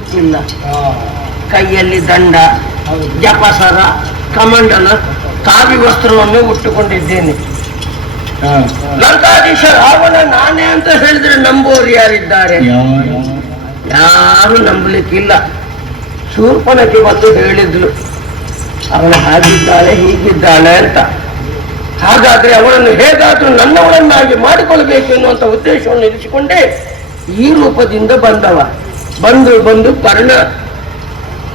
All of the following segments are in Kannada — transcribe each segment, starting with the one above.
ಗೊತ್ತಿಲ್ಲ. ಕೈಯಲ್ಲಿ ದಂಡ. ಜಪಸರ ಕಮಂಡಲ ಕಾವಿ ವಸ್ತ್ರವನ್ನು ಉಟ್ಟುಕೊಂಡಿದ್ದೇನೆ. ಲಂಕಾಧೀಶ ರಾವಣ ನಾನೇ ಅಂತ ಹೇಳಿದ್ರೆ ನಂಬೋರು ಯಾರಿದ್ದಾರೆ? ಯಾರು? ಯಾರು ನಂಬಲಿಕ್ಕಿಲ್ಲ. ಶೂರ್ಪನಕ್ಕೆ ಬಂದು ಹೇಳಿದ್ಲು ಅವಳು ಹಾಗಿದ್ದಾಳೆ ಹೀಗಿದ್ದಾಳೆ ಅಂತ. ಹಾಗಾದ್ರೆ ಅವಳನ್ನು ಹೇಗಾದ್ರೂ ನನ್ನವಳನ್ನಾಗಿ ಮಾಡಿಕೊಳ್ಬೇಕು ಎನ್ನುವಂತ ಉದ್ದೇಶವನ್ನು ಇರಿಸಿಕೊಂಡೇ ಈ ರೂಪದಿಂದ ಬಂದವ. ಬಂದು ಬಂದು ಪರ್ಣ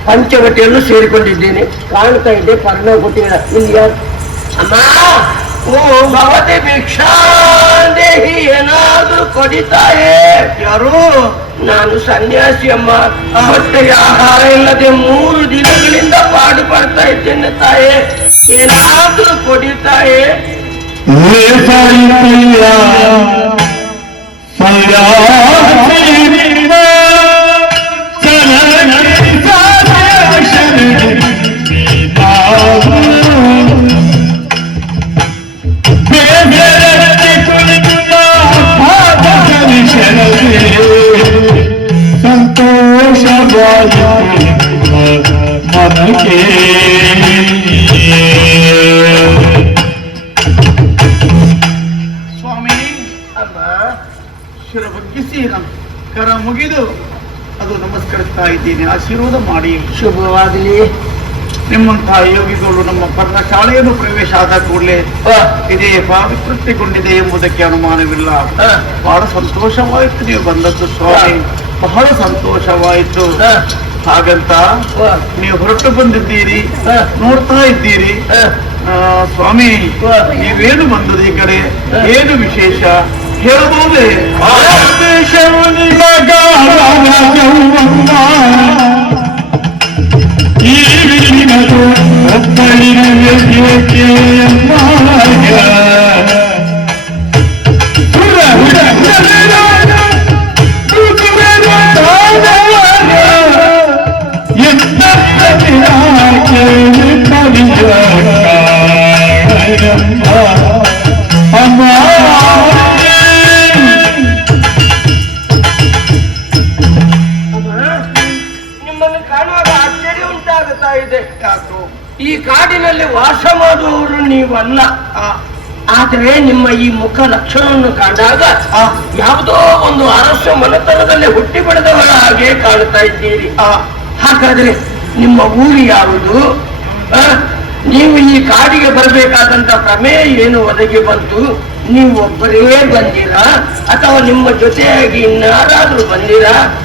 ಪಂಚವಟಿಯನ್ನು ಸೇರಿಕೊಂಡಿದ್ದೇನೆ. ಕಾಣ್ತಾ ಇದೆ ಪರ್ಣವಟಿಯ ಇಲ್ಲಿ ಯಾರು? ಅಮ್ಮ ಓ ಭವತಿ ಭಿಕ್ಷಾಂದೇಹಿ ಏನಾದ್ರೂ ಕೊಡಿತಾಯೇ? ಯಾರು? ನಾನು ಸನ್ಯಾಸಿ ಅಮ್ಮ. ಹೊಟ್ಟೆಗೆ ಆಹಾರ ಇಲ್ಲದೆ ಮೂರು ದಿನಗಳಿಂದ ಪಾಡು ಪಡ್ತಾ ಇದ್ದೇನೆ ತಾಯೇ. ಏನಾದ್ರೂ ಕೊಡಿ ತಾಯೇ ಸ್ವಾಮಿ ಅಲ್ಲ ಶಿರ ಬಗ್ಗಿಸಿ ಕರ ಮುಗಿದು ಅದು ನಮಸ್ಕರಿಸ್ತಾ ಇದ್ದೀನಿ. ಆಶೀರ್ವಾದ ಮಾಡಿ. ಶುಭವಾಗಲಿ. ನಿಮ್ಮಂತಹ ಯೋಗಿಗಳು ನಮ್ಮ ಪರ್ಣಶಾಲೆಯನ್ನು ಪ್ರವೇಶ ಆದ ಕೂಡಲೇ ಇದೇ ಪಾವಿತ್ರ್ಯಗೊಂಡಿದೆ ಎಂಬುದಕ್ಕೆ ಅನುಮಾನವಿಲ್ಲ. ಬಹಳ ಸಂತೋಷವಾಯಿತು ನೀವು ಬಂದದ್ದು ಸ್ವಾಮಿ. ಬಹಳ ಸಂತೋಷವಾಯಿತು. ಹಾಗಂತ ನೀವು ಹೊರಟು ಬಂದಿದ್ದೀರಿ ನೋಡ್ತಾ ಇದ್ದೀರಿ. ಸ್ವಾಮಿ ನೀವೇನು ಬಂದದ ಈ ಕಡೆ? ಏನು ವಿಶೇಷ? ಹೇಳಬಹುದೇ? ಉಂಟಾಗುತ್ತಾ ಇದೆ? ಈ ಕಾಡಿನಲ್ಲಿ ವಾಸ ಮಾಡುವವರು ನೀವಲ್ಲ. ಆ, ಆದರೆ ನಿಮ್ಮ ಈ ಮುಖ ಲಕ್ಷಣವನ್ನು ಕಂಡಾಗ ಯಾವುದೋ ಒಂದು ಅರಸ ಮನೆತನದಲ್ಲಿ ಹುಟ್ಟಿ ಬೆಳೆದವರ ಹಾಗೆ ಕಾಣ್ತಾ ಇದ್ದೀರಿ. ಆ, ಹಾಗಾದ್ರೆ ನಿಮ್ಮ ಊರು ಯಾವುದು? ಆ? ನೀವು ಈ ಕಾಡಿಗೆ ಬರಬೇಕಾದಂತ ಪ್ರಮೇಯ ಏನು ಒದಗಿ ಬಂತು? ನೀವು ಒಬ್ಬರೇ ಬಂದಿರಾ? ಅಥವಾ ನಿಮ್ಮ ಜೊತೆಯಾಗಿ ಇನ್ನಾರಾದ್ರೂ ಬಂದಿರಾ?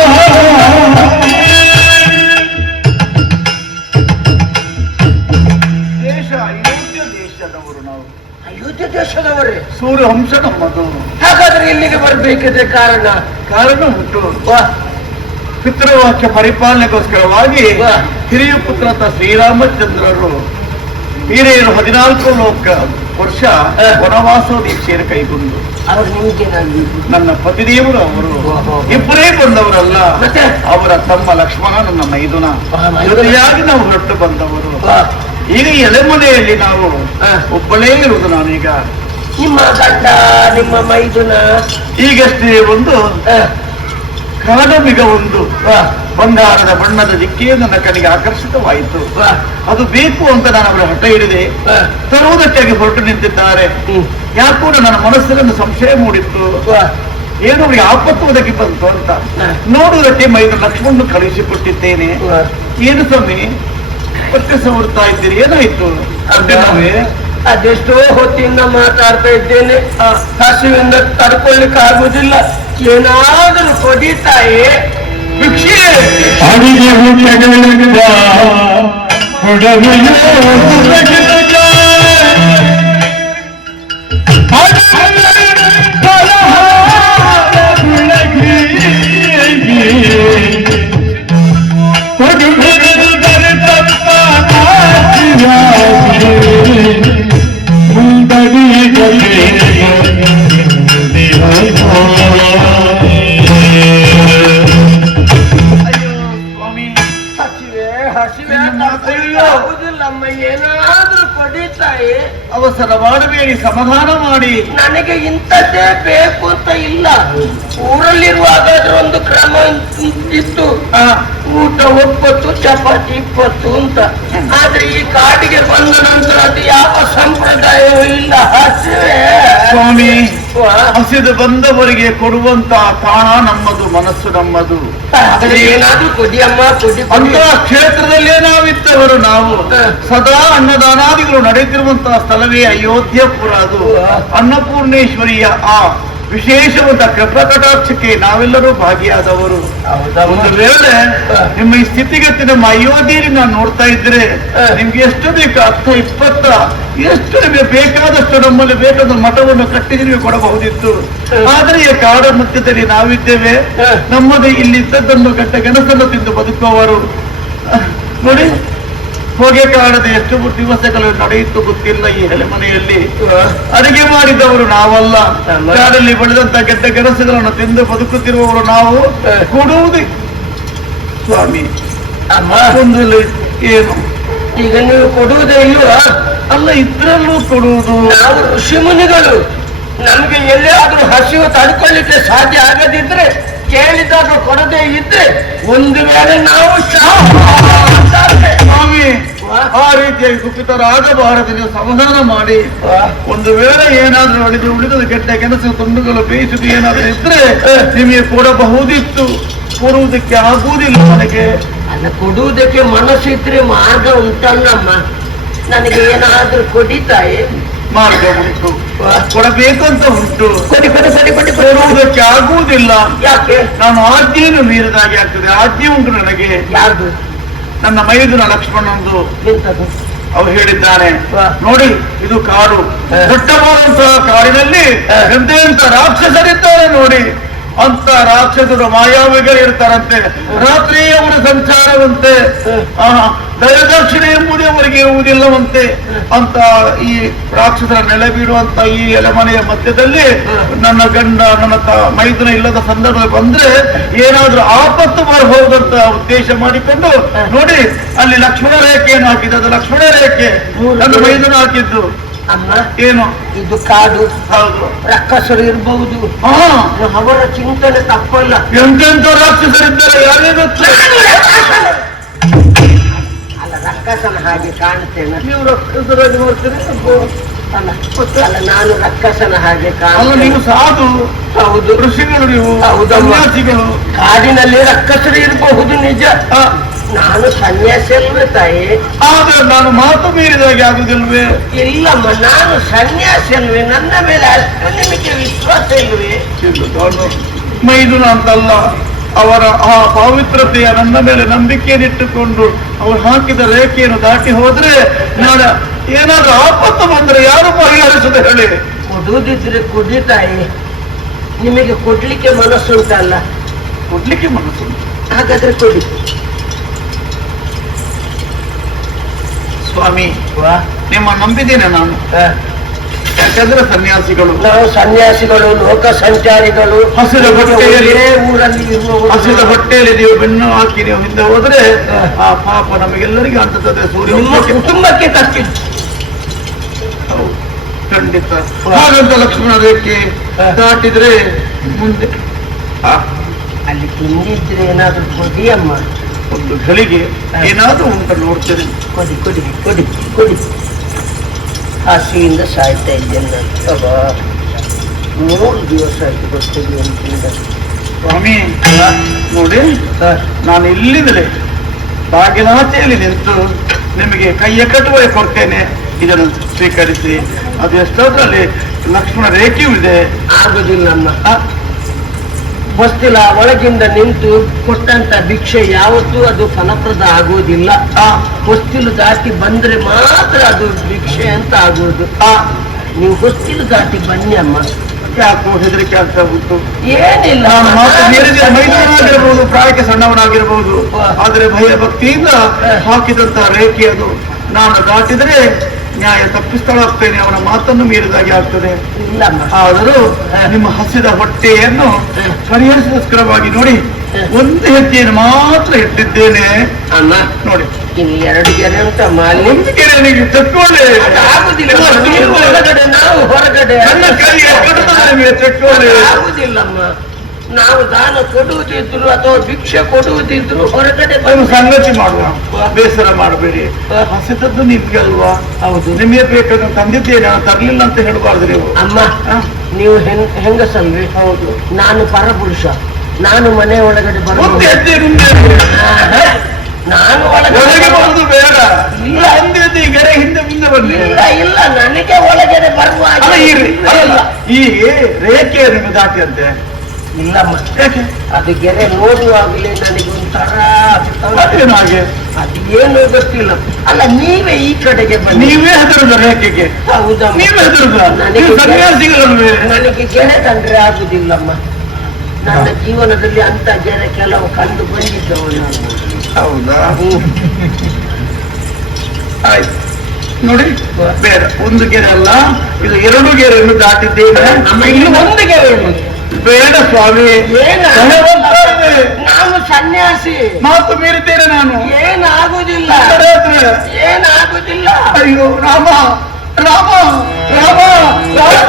ದೇಶದವರೇ ಸೂರ್ಯ ವಂಶ ನಮ್ಮದು ಹಾಗಾದ್ರೆ ಇಲ್ಲಿಗೆ ಬರ್ಬೇಕಿದ್ರೆ ಕಾರಣ? ಕಾರಣ ಉಂಟು. ಪಿತೃವಾಕ್ಯ ಪರಿಪಾಲನೆಗೋಸ್ಕರವಾಗಿ. ಹಿರಿಯ ಪುತ್ರತ ಶ್ರೀರಾಮಚಂದ್ರರು ಹಿರಿಯರು ಹದಿನಾಲ್ಕು ಲೋಕ ವರ್ಷ. ವನವಾಸ ದೀಕ್ಷೆಯನ್ನು ಕೈಗೊಂಡು. ನನ್ನ ಪತಿದೇವರು ಅವರು. ಇಬ್ಬರೇ ಬಂದವರಲ್ಲ? ಅವರ ತಮ್ಮ ಲಕ್ಷ್ಮಣ ನನ್ನ ಮೈದುನ. ಜೊತೆಯಾಗಿ ನಾವು ಹೊರಟು ಬಂದವರು. ಈಗ ಎಲೆಮನೆಯಲ್ಲಿ ನಾವು. ಒಬ್ಬಳೇ ಇರುವುದು ನಾನೀಗ ನಿಮ್ಮ ಗಂಡ ನಿಮ್ಮ ಮೈದುನ. ಈಗಷ್ಟೇ ಒಂದು ಕಾಡಮಿಗ ಒಂದು. ಬಂಗಾರದ ಬಣ್ಣದ ದಿಕ್ಕೇ ನನ್ನ ಕಣ್ಣಿಗೆ ಆಕರ್ಷಿತವಾಯಿತು. ಅದು ಬೇಕು ಅಂತ ನಾನು ಅವರ ಹಠ ಹಿಡಿದೆ. ತರುವುದಕ್ಕಾಗಿ ಹೊರಟು ನಿಂತಿದ್ದಾರೆ. ಯಾಕೂ ನನ್ನ ಮನಸ್ಸಿನಲ್ಲಿ ಸಂಶಯ ಮೂಡಿತ್ತು. ಏನು ಅವರಿಗೆ ಆಪತ್ತು ಒದಗಿ ಬಂತು ಅಂತ. ನೋಡುವುದಕ್ಕೆ ಮೈದ ಲಕ್ಷ್ಮಣ ಕಳುಹಿಸಿಕೊಟ್ಟಿದ್ದೇನೆ. ಏನು ಸ್ವಾಮಿ? ಪತ್ತೆ ಸವರ್ತಾ ಇದ್ದೀರಿ ಏನಾಯ್ತು? ನೋವೇ? ಅದೆಷ್ಟೋ ಹೊತ್ತಿಂದ ಮಾತಾಡ್ತಾ ಇದ್ದೇನೆ. ಹಸುವಿಂದ ತಡ್ಕೊಳ್ಳಿಕ್ಕೆ ಆಗುದಿಲ್ಲ ಏನಾದರೂ ಕೊಡಿ ತಾಯಿ. ಭಿಕ್ಷೆ. ನನಗೆ ಇಂಥದ್ದೇ ಬೇಕು ಅಂತ ಊರಲ್ಲಿರುವಾಗ ಅದ್ರ ಒಂದು ಕ್ರಮ ಇತ್ತು. ಊಟ ಒಪ್ಪತ್ತು ಚಪಾತಿ ಇಪ್ಪತ್ತು ಅಂತ. ಆದ್ರೆ ಈ ಕಾಡಿಗೆ ಬಂದ ನಂತರ ಅದು ಯಾವ ಸಂಪ್ರದಾಯವೂ ಇಲ್ಲ. ಹಸಿವೆ. ಸ್ವಾಮಿ. ಹಸಿದು ಬಂದವರಿಗೆ ಕೊಡುವಂತ ತಾಣ ನಮ್ಮದು ಮನಸ್ಸು ನಮ್ಮದು. ಏನಾದ್ರೂ ಕೊಡಿ ಅಮ್ಮ ಕೊಡಿ ಅಂತ ಕ್ಷೇತ್ರದಲ್ಲೇ ನಾವಿದ್ದವರು ನಾವು. ಸದಾ ಅನ್ನದಾನಾದಿಗಳು ನಡೆದಿರುವಂತಹ ಸ್ಥಳವೇ ಅಯೋಧ್ಯಪುರ ಅದು. ಅನ್ನಪೂರ್ಣೇಶ್ವರಿಯ ಆ ವಿಶೇಷವಾದ ಕೃಪಕಟಾಕ್ಷಕ್ಕೆ ನಾವೆಲ್ಲರೂ ಭಾಗಿಯಾದವರು ಒಂದು ವೇಳೆ ನಿಮ್ಮ ಈ ಸ್ಥಿತಿಗತಿ ನಮ್ಮ ಅಯೋಧ್ಯೆಯಲ್ಲಿ ನಾನು ನೋಡ್ತಾ ಇದ್ರೆ. ನಿಮ್ಗೆ ಎಷ್ಟು ಬೇಕು ಹತ್ತ, ಇಪ್ಪತ್ತ, ಎಷ್ಟು ನಿಮಗೆ ಬೇಕಾದಷ್ಟು ನಮ್ಮಲ್ಲಿ ಬೇಕಾದ ಮಠವನ್ನು ಕಟ್ಟಿ ನಿಮಗೆ ಕೊಡಬಹುದಿತ್ತು ಆದರೆ ಈ ಕಾಡ ಮಧ್ಯದಲ್ಲಿ ನಾವಿದ್ದೇವೆ. ನಮ್ಮದು ಇಲ್ಲಿ ಇದ್ದದ್ದನ್ನು ಗಟ್ಟ ಗೆಣಸನ್ನು ತಿಂದು ಬದುಕುವವರು ನೋಡಿ ಹೊಗೆ ಕಾಣದೆ ಎಷ್ಟು ದಿವಸಗಳು ನಡೆಯಿತು ಗೊತ್ತಿಲ್ಲ ಈ ಮನೆಯಲ್ಲಿ ಅಡುಗೆ ಮಾಡಿದವರು ನಾವಲ್ಲ. ಕಾಡಲ್ಲಿ ಬೆಳೆದಂತ ಗೆದ್ದ ಕೆಲಸಗಳನ್ನು ತಿಂದು ಬದುಕುತ್ತಿರುವವರು ನಾವು ಕೊಡುವುದೇ. ಸ್ವಾಮಿ ಒಂದು ಏನು? ಈಗ ನೀವು ಕೊಡುವುದೇ ಇಲ್ವಾ? ಅಲ್ಲ ಇದ್ರಲ್ಲೂ ಕೊಡುವುದು. ನಾವು ಋಷಿ ಮುನಿಗಳು. ನಮ್ಗೆ ಎಲ್ಲಿಯಾದ್ರೂ ಹಸಿವು ತಡ್ಕೊಳ್ಳಿಕ್ಕೆ ಸಾಧ್ಯ ಆಗದಿದ್ರೆ ಕೇಳಿದಾಗ ಕೊಡದೇ ಇದ್ರೆ ಒಂದು ವೇಳೆ ನಾವು ಸ್ವಾಮಿ ಆ ರೀತಿಯಾಗಿ ದುಃಖಿತರಾಗಬಾರದು ನೀವು ಸಮಾಧಾನ ಮಾಡಿ ಒಂದು ವೇಳೆ ಏನಾದ್ರೂ ಅಳಿದು ಉಳಿದ ಕೆಟ್ಟ ಕೆಲಸ ತುಂಡುಗಳು ಬೇಯಿಸುದು ಏನಾದ್ರೂ ಇದ್ರೆ ನಿಮಗೆ ಕೊಡಬಹುದಿತ್ತು. ಕೊಡುವುದಕ್ಕೆ ಆಗುವುದಿಲ್ಲ ನನಗೆ. ಅಲ್ಲ ಕೊಡುವುದಕ್ಕೆ ಮನಸ್ಸಿದ್ರೆ ಮಾರ್ಗ ಉಂಟಲ್ಲಮ್ಮ. ನನಗೆ ಏನಾದ್ರೂ ಕೊಡಿ ತಾಯಿ ಮಾರ್ಗ ಉಂಟು. ಕೊಡಬೇಕು ಅಂತ ಉಂಟು. ಕೊಡಿ ಕೊಡಿ ಕೊಡಿ ಕೊಡಿ ಕೊಡಿ. ಕೊಡುವುದಕ್ಕೆ ಆಗುವುದಿಲ್ಲ. ಯಾಕೆ? ನಾನು ಆಜ್ಞೆಯನ್ನು ಮೀರಿದಾಗೆ ಆಗ್ತದೆ. ಆಜ್ಞೆ ಉಂಟು ನನಗೆ. ಯಾರ್ದು? ನನ್ನ ಮೈದುನ ಲಕ್ಷ್ಮಣಂದು ಎಂತದು ಅವ್ರು ಹೇಳಿದ್ದಾನೆ. ನೋಡಿ ಇದು ಕಾಡು. ದೊಡ್ಡವಾದಂತಹ ಕಾಡಿನಲ್ಲಿ. ಎಂತೆಂತ ರಾಕ್ಷಸರಿದ್ದಾರೆ ನೋಡಿ. ಅಂತ ರಾಕ್ಷಸರು ಮಾಯಾವಿಗಳು ಇರ್ತಾರಂತೆ. ರಾತ್ರಿ ಅವರ ಸಂಚಾರವಂತೆ. ದಯದಕ್ಷಿಣೆ ಎಂಬುದೇ ಅವರಿಗೆ ಇರುವುದಿಲ್ಲವಂತೆ ಅಂತ ಈ ರಾಕ್ಷಸರ ನೆಲೆ ಬೀಳುವಂತ ಈ ಎಲೆಮನೆಯ ಮಧ್ಯದಲ್ಲಿ. ನನ್ನ ಗಂಡ ನನ್ನ ತ- ಮೈದುನ ಇಲ್ಲದ ಸಂದರ್ಭ ಬಂದ್ರೆ ಏನಾದ್ರೂ ಆಪತ್ತು ಬರಬಹುದಂತ ಉದ್ದೇಶ ಮಾಡಿಕೊಂಡು ನೋಡಿ ಅಲ್ಲಿ ಲಕ್ಷ್ಮಣ ರೇಖೆಯನ್ನು ಹಾಕಿದ್ದು? ಅದು ಲಕ್ಷ್ಮಣ ರೇಖೆ. ನನ್ನ ಮೈದನ ಹಾಕಿದ್ದು. ಅಮ್ಮ ಏನು? ಇದು ಕಾಡು. ಹೌದು. ರಕ್ಕಸರು ಇರಬಹುದು ಹಾ. ಅವರ ಚಿಂತನೆ ತಪ್ಪಲ್ಲ. ಎಂತೆಂತ ರಾಕ್ಷಸರಿದ್ದಾರೆ ಯಾರೇ ಗೊತ್ತು ರಕ್ಕಸನ ಹಾಗೆ ಕಾಣ್ತೇನೆ ನೀವು ರಕ್ಕಸರಾಗಿ ನೋಡ್ತೀರಿ ಅಲ್ಲ ಅಲ್ಲ ನಾನು ರಕ್ಕಸನ ಹಾಗೆ ಅಲ್ಲ ನೀವು ಕಾಣ್ತೇನೆ ಸಾಧು. ಹೌದು. ಋಷಿಗಳು ನೀವು. ಸನ್ಯಾಸಿಗಳು. ಕಾಡಿನಲ್ಲಿ ರಕ್ಕಸರು ಇರಬಹುದು ನಿಜ. ಆ, ನಾನು ಸನ್ಯಾಸಿ ಅಲ್ವೇ ತಾಯಿ. ಆದ್ರೆ ನಾನು ಮಾತು ಮೀರಿದಾಗೆ ಆಗುದಿಲ್ವೇ? ಇಲ್ಲಮ್ಮ ನಾನು ಸನ್ಯಾಸಿ ಅಲ್ವೇ. ನನ್ನ ಮೇಲೆ ಅಷ್ಟು ನಿಮಗೆ ವಿಶ್ವಾಸ ಇಲ್ವೇ? ಮೈದುನ ಅಂತಲ್ಲ. ಅವರ ಆ ಪಾವಿತ್ರತೆಯ ನನ್ನ ಮೇಲೆ ನಂಬಿಕೆಯನ್ನಿಟ್ಟುಕೊಂಡು ಅವರು ಹಾಕಿದ ರೇಖೆಯನ್ನು ದಾಟಿ ಹೋದ್ರೆ ನಾನು ಏನಾದ್ರೂ ಆಪತ್ತು ಬಂದ್ರೆ ಯಾರು ಪರಿಹರಿಸದೆ ಹೇಳಿ? ಕೊಡುವುದಿದ್ರೆ ಕೊಡಿ ತಾಯಿ. ನಿಮಗೆ ಕೊಡ್ಲಿಕ್ಕೆ ಮನಸ್ಸುಂಟಲ್ಲ ಕೊಡ್ಲಿಕ್ಕೆ ಮನಸ್ಸು ಹಾಗಾದ್ರೆ ಕೊಡಿ. ಸ್ವಾಮಿ ನಿಮ್ಮ ನಂಬಿದ್ದೇನೆ ನಾನು. ಯಾಕಂದ್ರೆ ಸನ್ಯಾಸಿಗಳು. ನಾವು ಸನ್ಯಾಸಿಗಳು ಲೋಕ ಸಂಚಾರಿಗಳು ಹಸಿರ ಬಟ್ಟೆಯಲ್ಲಿ ಊರಲ್ಲಿ ಹಸಿರ ಹಸಿದ ಹೊಟ್ಟೆಯಲ್ಲಿ ನೀವು ಬೆನ್ನು ಹಾಕಿ ನೀವು ಹಿಂದೆ ಹೋದ್ರೆ ಆ ಪಾಪ ನಮಗೆಲ್ಲರಿಗೂ ಅಂತದೆ ಸೂರ್ಯ ಕುಟುಂಬಕ್ಕೆ ಕಷ್ಟ ಖಂಡಿತ. ಹಾಗಂತ ಲಕ್ಷ್ಮಣ ರೇಖೆ. ದಾಟಿದ್ರೆ ಮುಂದೆ ಅಲ್ಲಿ ತಿಂದಿದ್ರೆ ಏನಾದ್ರೂ ಕೊಡಿ ಅಮ್ಮ. ಒಂದು ಗಳಿಗೆ ಏನಾದ್ರೂ ಉಂಟು ನೋಡ್ತೇನೆ. ಕೊಡಿ ಕೊಡಿ ಕೊಡಿ ಕೊಡಿ. ಹಸಿಯಿಂದ ಸಾಯ್ತಾ ಇದ್ದೇನೆ ನಾನು. ಮೂರು ದಿವಸ ಆಯ್ತು ಬರ್ತೀವಿ ಅಂತಿಂದ ಸ್ವಾಮಿ ನೋಡಿ ನಾನು ಇಲ್ಲಿದ್ರೆ ಬಾಗಿಲಾಚೆಯಲ್ಲಿ ನಿಂತು ನಿಮಗೆ ಕೈಯ ಕಟ್ಟುವೆ ಕೊಡ್ತೇನೆ. ಇದನ್ನು ಸ್ವೀಕರಿಸಿ. ಅದು ಎಷ್ಟೊತ್ತಲ್ಲಿ ಲಕ್ಷ್ಮಣ ರೇಖೆಯೂ ಇದೆ. ಆಗುದಿಲ್ಲಮ್ಮ ಆ, ಹೊಸ್ತಿಲ ಒಳಗಿಂದ ನಿಂತು ಕೊಟ್ಟಂತ ಭಿಕ್ಷೆ ಯಾವತ್ತೂ ಅದು ಫಲಪ್ರದ ಆಗೋದಿಲ್ಲ ಆ, ಹೊಸ್ತಿಲು ದಾಟಿ ಬಂದ್ರೆ ಮಾತ್ರ ಅದು ಭಿಕ್ಷೆ ಅಂತ ಆಗುವುದು. ಆ, ನೀವು ಹೊಸ್ತಿಲು ದಾಟಿ ಬನ್ನಿ ಅಮ್ಮ. ಯಾಕೋ ಹೆದರಿಕೆ ಆಗ್ತಾ ಉಂಟು? ಏನಿಲ್ಲ. ಮೈದಾನಾಗಿರಬಹುದು ಪ್ರಾಯಕ್ಕೆ ಸಣ್ಣವನಾಗಿರಬಹುದು. ಆದರೆ ಭಯ ಭಕ್ತಿಯಿಂದ ಹಾಕಿದಂತ ರೇಖೆ ಅದು ನಾನು ದಾಟಿದರೆ ನ್ಯಾಯ ತಪ್ಪಿಸ್ತಳಾಗ್ತೇನೆ ಅವನ ಮಾತನ್ನು ಮೀರಿದಾಗೆ ಆಗ್ತದೆ. ಆದರೂ ನಿಮ್ಮ ಹಸಿದ ಹೊಟ್ಟೆಯನ್ನು ಪರಿಹರಿಸೋಸ್ಕರವಾಗಿ ನೋಡಿ ಒಂದು ಹೆಜ್ಜೆಯನ್ನು ಮಾತ್ರ ಇಟ್ಟಿದ್ದೇನೆ. ಅಲ್ಲ ನೋಡಿ. ಎರಡು ಗೆರೆ ಅಂತ ಅಲ್ಲಿ. ಒಂದು ಗೆರೆ ತಕ್ಕೊಳ್ಳಿ ಆಗುದಿಲ್ಲ. ನೀವು ನಾವು ಹೊರಗಡೆ. ನನ್ನ ಕೈ ತಕ್ಕೊಳ್ಳಿ ಆಗುದಿಲ್ಲಮ್ಮ. ನಾವು ದಾನ ಕೊಡುವುದಿದ್ರು ಅಥವಾ ಭಿಕ್ಷೆ ಕೊಡುವುದಿದ್ರು ಹೊರಗಡೆ ಸಂಗತಿ ಮಾಡುವ ಬೇಸರ ಮಾಡಬೇಡಿ. ಹಸಿದದ್ದು ನಿಮ್ಗೆ ಅಲ್ವಾ? ಹೌದು. ನಿಮಗೆ ಬೇಕಾದ ತಂದಿದ್ದೇನೆ ನಾನು ತರ್ಲಿಲ್ಲ ಅಂತ ಹೇಳ್ಬಾರ್ದು ನೀವು. ಅಮ್ಮ? ನೀವು ಹೆಂಗ್ ಹೆಂಗಸಲ್ವಿ ಹೌದು. ನಾನು ಪರಪುರುಷ. ನಾನು ಮನೆ ಒಳಗಡೆ ನಾನು ಒಳಗೆ ಒಳಗಡೆ ಬರುದು ಬೇಡ. ಇಲ್ಲ. ಅಂದಿದ್ದು ಗೆರೆ ಹಿಂದೆ ಮುಂದೆ ಬರ್ಲಿ ಇಲ್ಲ ಇಲ್ಲ. ನನಗೆ ಒಳಗಡೆ ಬರುವ ಈ ರೇಖೆ ನಿಮ್ಗೆ ದಾಟಿ ಅಂತೆ. ಇಲ್ಲಮ್ಮ ಯಾಕೆ ಅದು ಗೆರೆ ನೋಡುವಾಗಲೇ ನನಗೆ ಒಂಥರ ಆಗ್ತದೆ. ಅದೇನು ಹಾಗೆ ಅದು ಏನು ಗೊತ್ತಿಲ್ಲ ಅಲ್ಲ ನೀವೇ ಈ ಕಡೆಗೆ ಬನ್ನಿ ನೀವೇ ಹೆದರದ ರೇಖೆಗೆ ಹೌದಾ ನೀವೇ ಹೆದರುದ ನನಗೆ ಗೆರೆ ತಂದ್ರೆ ಆಗುದಿಲ್ಲಮ್ಮ ನನ್ನ ಜೀವನದಲ್ಲಿ ಅಂತ ಗೆರೆ ಕೆಲವು ಕಂಡು ಬಂದಿದ್ದವು ನಾನು ಹೌದಾ ಆಯ್ತು ನೋಡಿ ಬೇಡ. ಒಂದು ಗೆರೆ ಅಲ್ಲ. ಇದು ಎರಡು ಗೆರೆಯನ್ನು ದಾಟಿದ್ದೇವೆ. ನಮ್ಮ ಇಲ್ಲಿ ಒಂದು ಗೆರೆ. ಬೇಡ ಸ್ವಾಮಿ ಏನ ಭಗವಂತನೇ, ನಾನು ಸನ್ಯಾಸಿ ಮಾತು ಮೀರಿದ್ದೇನೆ ನಾನು ಏನಾಗುದಿಲ್ಲ ಭಗವಂತನೇ, ಏನಾಗುದಿಲ್ಲ ಅಯ್ಯೋ ರಾಮ ರಾಮ ರಾಮ ರಾಮ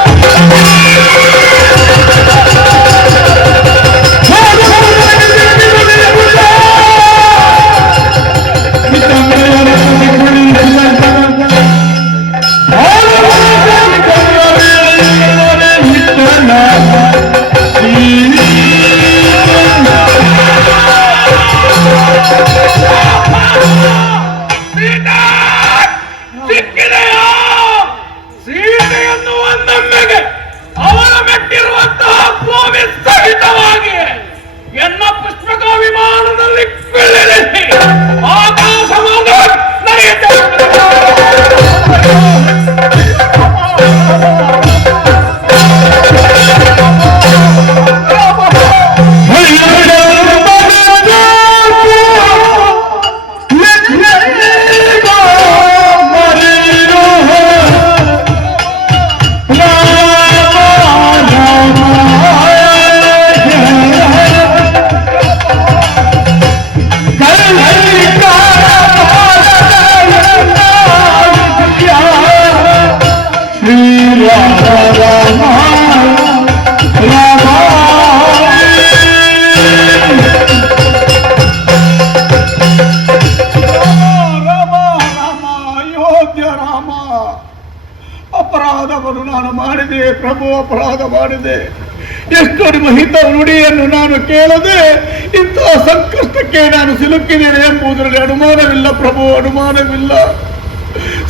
ಪ್ರಭು ಅಪರಾಧ ಮಾಡಿದೆ. ಎಷ್ಟು ನಿಮ್ಮ ಹಿತ ನುಡಿಯನ್ನು ನಾನು ಕೇಳದೆ ಇಂತಹ ಸಂಕಷ್ಟಕ್ಕೆ ನಾನು ಸಿಲುಕಿದ್ದೇನೆ ಎಂಬುದರಲ್ಲಿ ಅನುಮಾನವಿಲ್ಲ ಪ್ರಭು, ಅನುಮಾನವಿಲ್ಲ.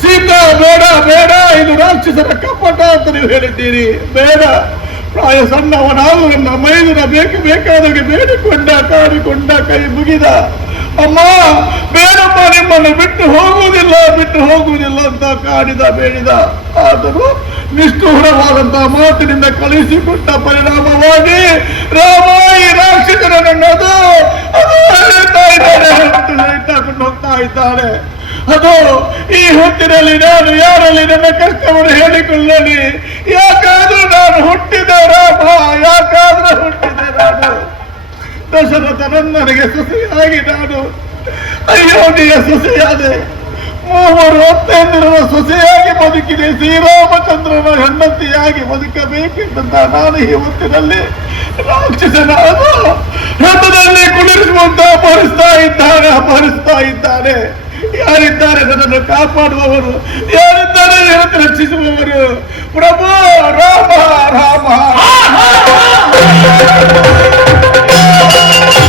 ಸೀತಾ, ಬೇಡ ಬೇಡ, ಇದು ರಾಕ್ಷಸರ ಕಪಟ ಅಂತ ನೀವು ಹೇಳಿದ್ದೀರಿ. ಬೇಡ, ಪ್ರಾಯ ಸಣ್ಣವನಾದರೂ ನನ್ನ ಮೈದುನ ಬೇಕು ಬೇಕಾದವರಿಗೆ ಬೇಡಿಕೊಂಡ, ಕಾಡಿಕೊಂಡ ಕೈ ಮುಗಿದ ಅಮ್ಮ ಬೇರಪ್ಪ ನಿಮ್ಮನ್ನು ಬಿಟ್ಟು ಹೋಗುವುದಿಲ್ಲ ಬಿಟ್ಟು ಹೋಗುವುದಿಲ್ಲ ಅಂತ ಕಾಡಿದ, ಬೇಡಿದ. ಆದರೂ ನಿಷ್ಠೂರವಾದಂತಹ ಮಾತಿನಿಂದ ಕಳುಹಿಸಿಕೊಟ್ಟ ಪರಿಣಾಮವಾಗಿ ರಾಮ ಈ ರಾಕ್ಷಸರನ್ನದು ಅದು ಹೇಳ್ತಾ ಇದ್ದಾರೆ ಹೇಳ್ತಾಕೊಂಡು ಹೋಗ್ತಾ ಇದ್ದಾರೆ ಅದು ಈ ಹೊತ್ತಿನಲ್ಲಿ ನಾನು ಯಾರಲ್ಲಿ ನನ್ನ ಕಷ್ಟವನ್ನು ಹೇಳಿಕೊಳ್ಳಲಿ? ಯಾಕಾದ್ರೂ ನಾನು ಹುಟ್ಟಿದ ರಾಮ, ಯಾಕಾದ್ರೂ ಹುಟ್ಟಿದೆ ನಾನು ದಶರಥನನ್ನನಿಗೆ ಸೊಸೆಯಾಗಿ ನಾನು. ಅಯೋಧ್ಯೆಯ ಸೊಸೆಯಾದೆ. ಮೂವರು ಅತ್ತೆಂದಿರುವ ಸೊಸೆಯಾಗಿ ಬದುಕಿದೆ. ಶ್ರೀರಾಮಚಂದ್ರನ ಹೆಂಡತಿಯಾಗಿ ಬದುಕಬೇಕೆಂದ ನಾನು ಈ ಹೊತ್ತಿನಲ್ಲಿ ರಾಕ್ಷಸನಾದ ರಥದಲ್ಲಿ ಕುಳಿರಿಸುವಂತ ಅಪಹರಿಸ್ತಾ ಇದ್ದಾನೆ ಅಪಹರಿಸ್ತಾ ಇದ್ದಾನೆ. ಯಾರಿದ್ದಾರೆ ನನ್ನನ್ನು ಕಾಪಾಡುವವರು? ಯಾರಿದ್ದಾರೆ ನನ್ನನ್ನು ರಕ್ಷಿಸುವವರು? ಪ್ರಭು, ರಾಮ ರಾಮ. Thank you.